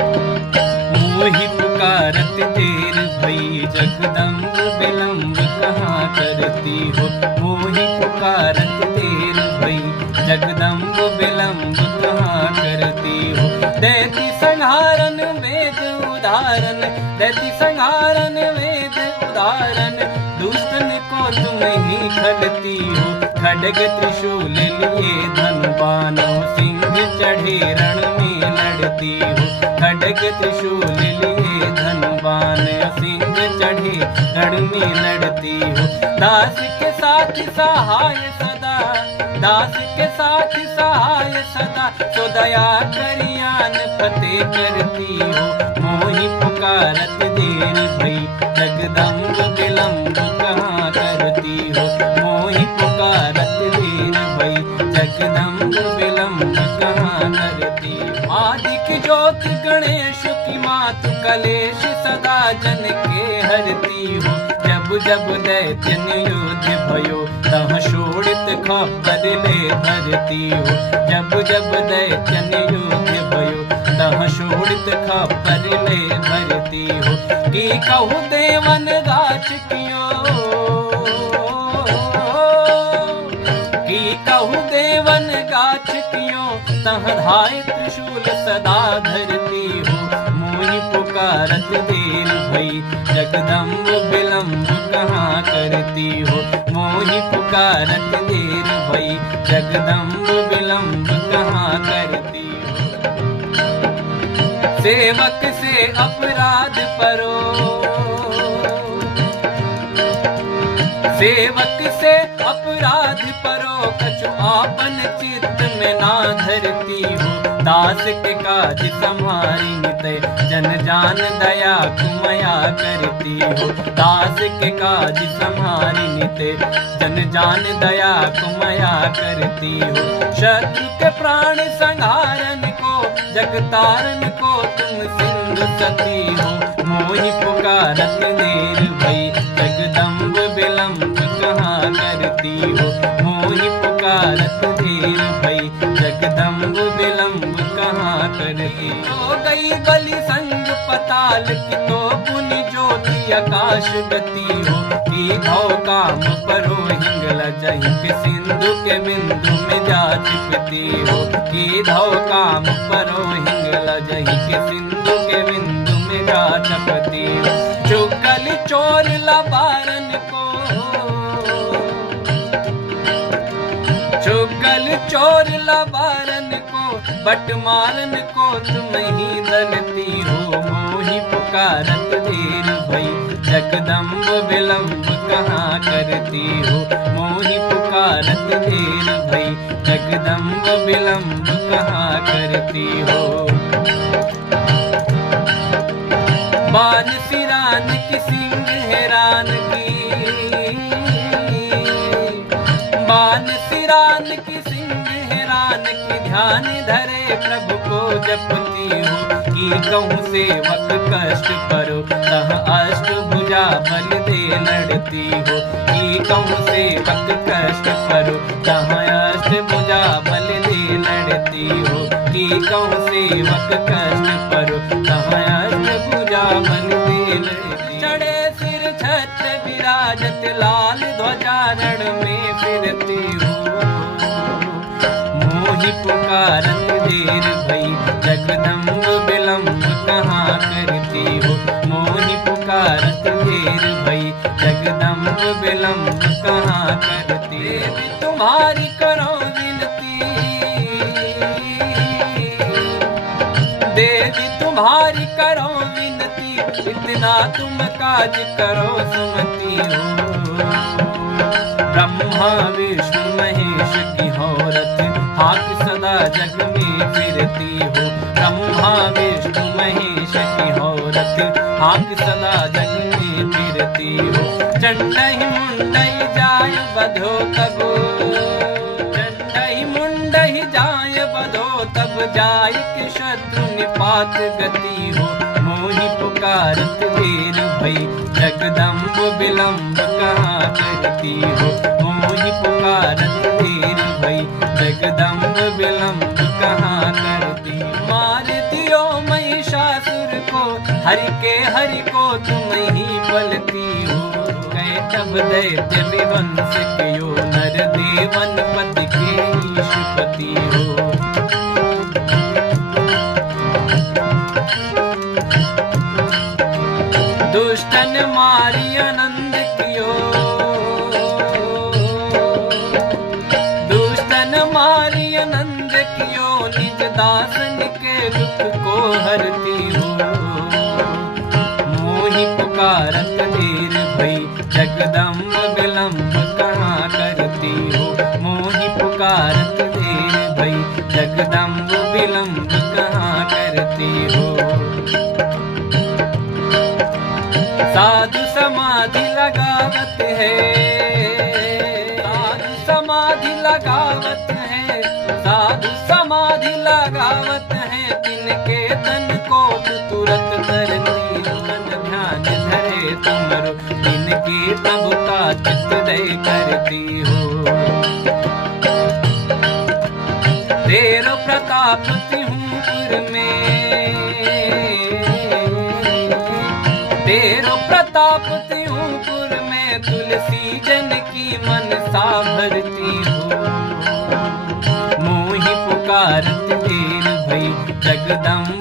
मोहि पुकारत देर भई जगदम्ब विलम्ब कहाँ करती हो। मोहि पुकारत देर भई जगदम्ब विलम्ब कहाँ करती हो। दैती संहारन वेद उदाहरण, दैती संहारन वेद उदाहरण, दुष्टन को तुम ही खलती हो। खड्ग त्रिशूल लिए धन बानो सिंह चढ़े रण में लड़ती हो। खड्ग त्रिशूल लिए धन बान सिंह चढ़े रण में लड़ती हो। दास के साथ सहाय सदा, दास के साथ सहाय सदा, तो दया करियान फतेह करती हो। मोहि पुकारत देर भई जगदम्ब विलम्ब कहाँ करती हो। मोहि पुकारत देर भई जगदम्ब विलम्ब कहाँ करती हो। आदिक ज्योति गणेश की मात कलेश सदा जन के हरती हो। जब जब दैत्यन युद्ध भयो तह शोड़ित खपर ले धरती हो। जब जब दैत्यन युद्ध भयो तह शोड़ित खपर ले धरती हो। की कहूँ देवन गाछ कियो, की कहूँ देवन गाछ कियो, तह धाय त्रिशूल सदा धरती हो। मोहि पुकारत देर भई जगदम्ब विलम्ब कहाँ करती हो। मोहि पुकारत देर भई जगदम्ब विलम्ब कहाँ करती हो। सेवक से अपराध परो, सेवक से अपराध परो, कछु आपन चित्त में ना धरती हो। दास के काज संहारी नित जन जान दया कुमया करती हो। दास के काज संहारी नित जन जान दया कुमया करती हो। शत्रु के प्राण संहारन को जगतारन को तुम सिंधु सती हो। मोहि पुकारत देर भई जगदम्ब विलम्ब कहाँ करती हो। मोहि पुकारत देर भई जगदम्ब विलम्ब कहाँ करती हो। गई बलि संग पताल की तो पुनि ज्योति आकाश गति हो। की भव काम परो हिंगल जहि के सिंधु के बिंदु में जा चिपती हो। की धव काम परो हिंगल जहि के सिंधु के बिंदु में जा चपती हो। चुगल चोर लबारन को, चुगल चोर लबारन को, बट मारन को तुम ही दलती हो। मोहि पुकारत देर भई जगदम्ब विलम्ब कहाँ करती हो। मोहि पुकारत देर भई जगदम्ब विलम्ब कहाँ करती हो। बान सिरान की सिंह हैरान की, बान सिरान की सिंह हैरान की, ध्यान धरे प्रभु को जपती हो। की कहूँ सेवक कष्ट परो तह अष्ट भुजा बल दे लड़ती हो। की कहूँ सेवक कष्ट परो तह अष्ट भुजा बल दे लड़ती हो। की कहूँ सेवक कष्ट परो तह अष्ट भुजा बल दे लड़ती। चढ़े सिर छत्र विराजत लाल ध्वजा रण में फिरती हो। मोहि पुकारत देर भई जगदम्ब विलम्ब कहाँ करती हो। मोहि पुकारत देर भई जगदम्ब विलम्ब कहाँ करती। देवी तुम्हारी करो विनती, देवी तुम्हारी करो विनती, इतना तुम काज करो सुमति हो। ब्रह्मा विष्णु महेश की होरत हाक सदा जग में फिरती हो। ब्रह्मा विष्णु महेश की होरत हाक सदा जग में फिरती हो। चंडई मुंडई जाय बधो तब, चंडई मुंडई जाय बधो तब, जाय के शत्रु निपात गति हो। मोहि पुकारत देर भई जगदम्ब विलम्ब कहाँ करती हो। मोहि पुकारत देर भई जगदम्ब विलम्ब कहाँ करती। मार दियो महिषासुर हरि को तुम ही पलती हो। गए तब दैत्य विवंश के यो, नर देवन पति के ईशपति हो। दुष्टन मारी आनंद कियो, दुष्टन मारी आनंद कियो, निज दासन के दुख को हरती हो। मोहि पुकारत देर भई, जगदम्ब विलंब कहाँ करती हो। मोहि पुकारत देर भई, जगदम्ब विलंब कहाँ करती हो। साधु समाधि लगावत है, साधु समाधि लगावत है, साधु समाधि लगावत है। तिनके तन को तुरत करती हो। मन ध्यान धरे तुमरो, तिनके प्रभुता चित्त दय करती हो। तेरो प्रताप तिहुपुर में, तेरो प्रताप तिहुपुर में, तुलसी जन की मनसा भरती हो। मोहि पुकारत देर भई, जगदम्ब